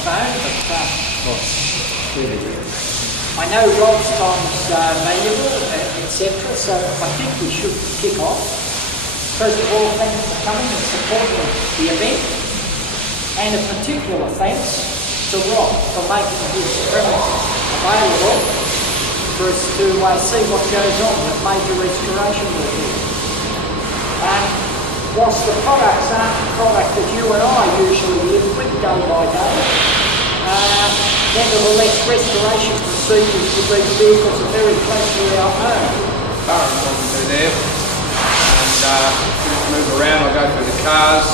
phone, but I know Rob's time's valuable, etc. So I think we should kick off. First of all, thanks for coming and supporting the event, and a particular thanks to Rob for making his premises available for us to see what goes on with major restoration work here. Whilst the products aren't the product that you and I usually live with day by day, nevertheless restoration procedures for these vehicles are very close to our home. Current one to do there, and move around, I go through the cars.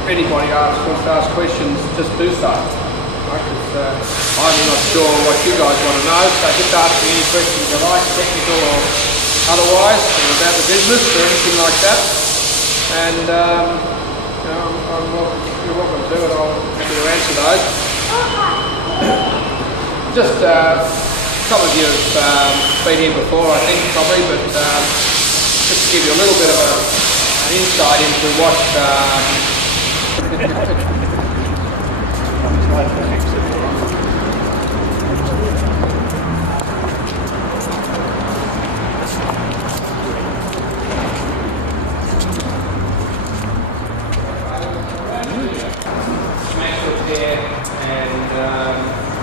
If anybody wants to ask questions, just do so. I'm not sure what you guys want to know, so just ask me any questions you like, technical or otherwise, or about the business or anything like that. And you're welcome to do it. I'm happy to answer those. Just some of you have been here before, I think, probably, but just to give you a little bit of an insight into what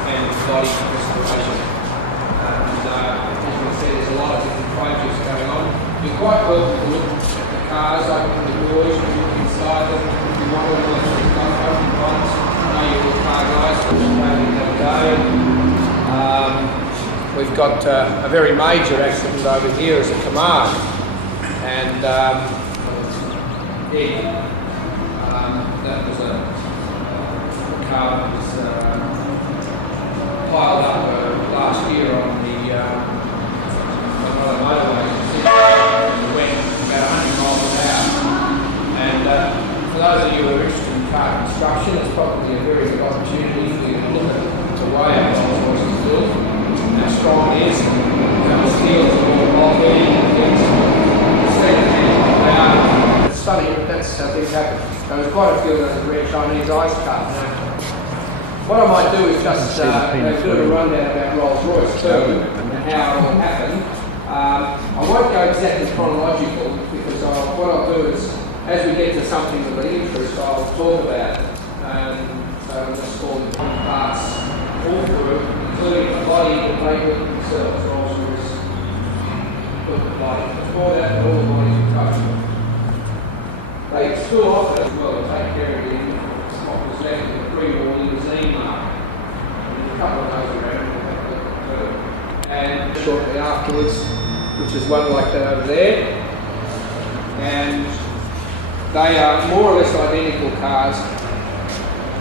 and body restoration. And as we said, there's a lot of different projects going on. You're quite welcome to look at the cars, open the doors, you look inside them. If you want to look at the open ones, know your car guys, we've got a very major accident over here as a command. And that was a car that was piled up last year on the motorway. It went about 100 miles an hour. And for those of you who are interested in car construction, it's probably a very good opportunity for you to look at the way our Rolls-Royce is built, how strong it is, how the steel is all bulky, it's funny, that's how things happen. There was quite a few of those rare Chinese ice cars. What I might do is just do a rundown about Rolls-Royce too, and how it all happened. I won't go exactly chronological, because what I'll do is, as we get to something of the interest, I'll talk about it. So I'll just call the parts all through, including the body that they built themselves. Rolls-Royce built the body. Before that, all the bodies were touched. They still offered as well to take care of what was left of the pre-war limousine market. And a couple of those around. And shortly afterwards, which is one like that over there. And they are more or less identical cars.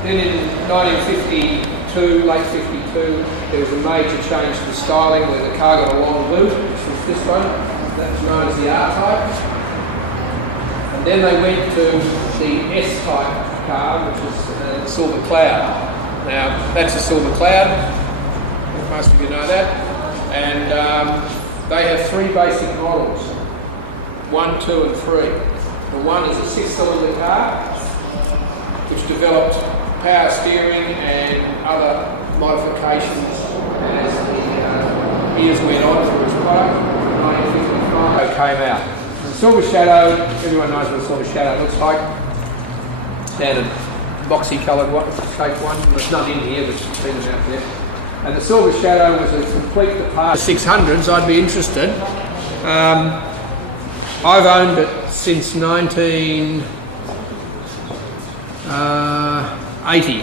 Then in 1952, late 52, there was a major change to the styling where the car got a long boot, which was this one. That was known as the R-Type. And then they went to the S-Type car, which is the Silver Cloud. Now, that's a Silver Cloud. Most of you know that. And they have three basic models, 1, 2 and 3. The one is a 6-cylinder car, which developed power steering and other modifications as the years went on for its product. 1955 came out. The Silver Shadow, everyone knows what a Silver Shadow looks like. Standard boxy coloured shaped one. There's none in here, but you've seen them out there. And the Silver Shadow was a complete departure. 600s, I'd be interested. I've owned it since 1980.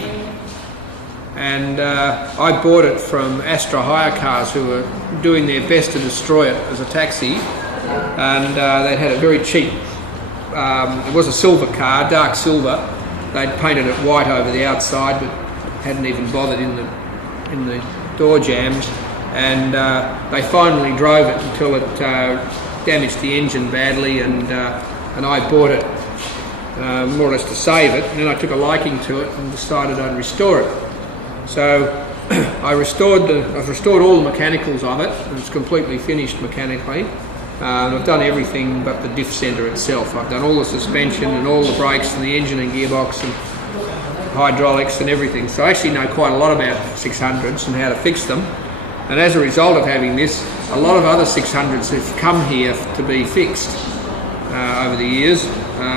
And I bought it from Astra Hire Cars, who were doing their best to destroy it as a taxi. And they'd had it very cheap. It was a silver car, dark silver. They'd painted it white over the outside, but hadn't even bothered in the door jambs. And they finally drove it until it damaged the engine badly, and I bought it more or less to save it. And then I took a liking to it and decided I'd restore it. So I've restored all the mechanicals of it, and it's completely finished mechanically. I've done everything but the diff centre itself. I've done all the suspension and all the brakes and the engine and gearbox, and hydraulics and everything. So I actually know quite a lot about 600s and how to fix them. And as a result of having this, a lot of other 600s have come here to be fixed over the years.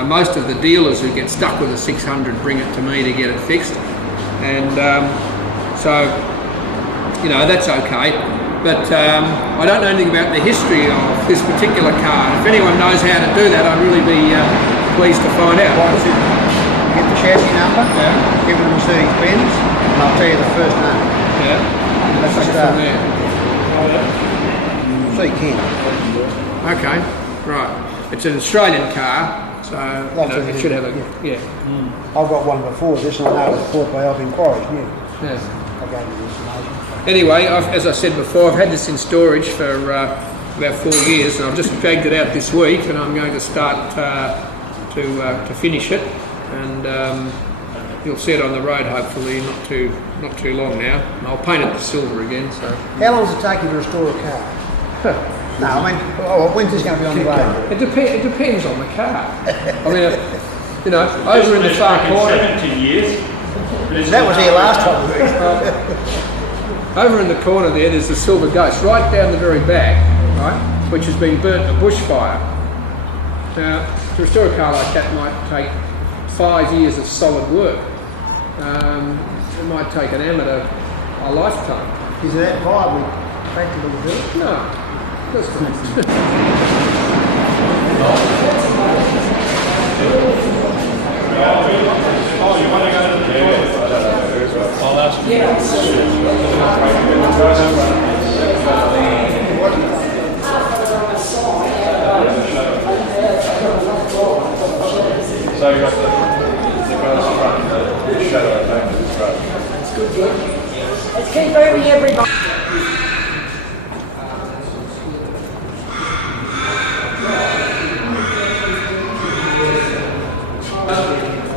Most of the dealers who get stuck with a 600 bring it to me to get it fixed. And so, you know, that's okay. But I don't know anything about the history of this particular car. If anyone knows how to do that, I'd really be pleased to find out. Get the chassis number, give it a Mercedes-Benz, and I'll tell you the first name. Yeah. That's the start. C10. Okay, right. It's an Australian car, so you know, it should have a, yeah. I've got one before this, and I know it's bought by Alvin Quarries, new. Yeah. I gave you the information. Anyway, as I said before, I've had this in storage for about 4 years, and I've just dragged it out this week, and I'm going to start to finish it, and you'll see it on the road hopefully not too long now. And I'll paint it to silver again. So. How long does it take you to restore a car? No, I mean, when's this going to be on the road? It depends on the car. I mean, you know, over in the far corner. 70 years. That was here last time. Over in the corner there's the Silver Ghost, right down the very back, right, which has been burnt in a bushfire. Now, to restore a car like that might take 5 years of solid work. It might take an amateur a lifetime. Is that viably practical to do it? No, of course not. Oh, you want to go to the toilet? I'll ask you. So you got the glass front, the shadow back to the front. That's good, good. Let's keep moving, everybody.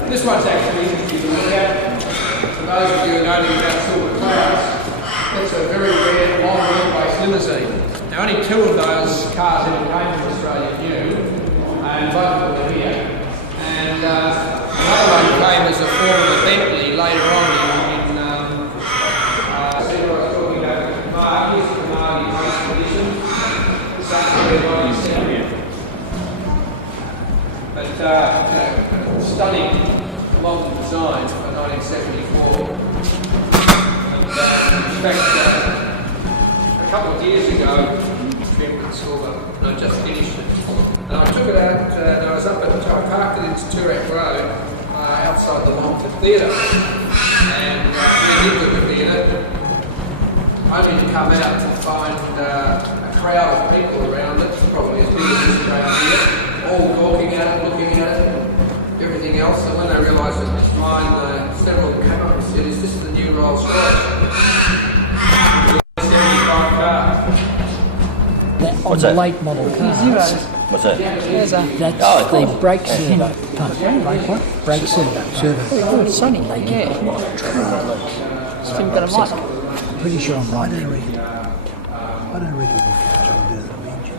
This one's actually easy to look at. For those of you who know anything about silver clouds, it's a very rare long wheelbase limousine. Now only 2 of those cars ever came from Australia new, and both of them are here. And another one came as a form of a Bentley later on in see what I was talking about, Margie's, the Margie Race Edition. But stunning long design for 1974. And, in fact, a couple of years ago, trimmed and silver, and I just finished it. And I took it out, and I was up at, I parked it in Toorak Road, outside the Longford Theatre, and we did the theatre, only to come out to find a crowd of people around it, probably as big as this crowd here, all talking at it, looking at it, and everything else. And when they realised it was mine, several came up and said, "Is this the new Rolls-Royce?" 75 cars. On the late model cars. What's that? That's the brake servo pump. Brake servo. Oh, it's sunny, like, yeah. Still got a mic. Pretty sure I'm right there. I don't reckon the cars are better than the engine.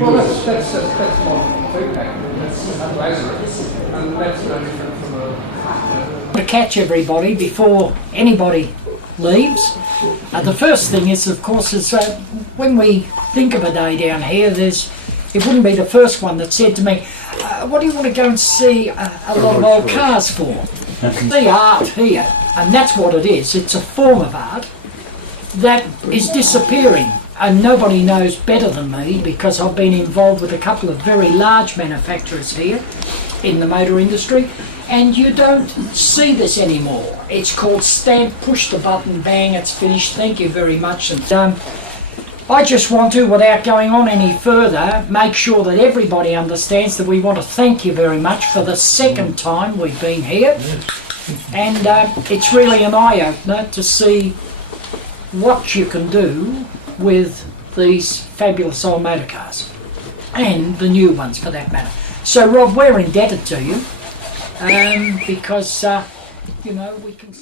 Well, that's my feedback. That's Lazarus, and that's no different from a. To catch everybody before anybody leaves, the first thing is, of course, is when we think of a day down here, it wouldn't be the first one that said to me, "What do you want to go and see a lot of old cars for?" The art here, and that's what it is. It's a form of art that is disappearing, and nobody knows better than me because I've been involved with a couple of very large manufacturers here in the motor industry, and you don't see this anymore. It's called stamp, push the button, bang, it's finished, thank you very much. And I just want to, without going on any further, make sure that everybody understands that we want to thank you very much for the second time we've been here, and it's really an eye-opener to see what you can do with these fabulous old motor cars, and the new ones for that matter. So Rob, we're indebted to you, because you know, we can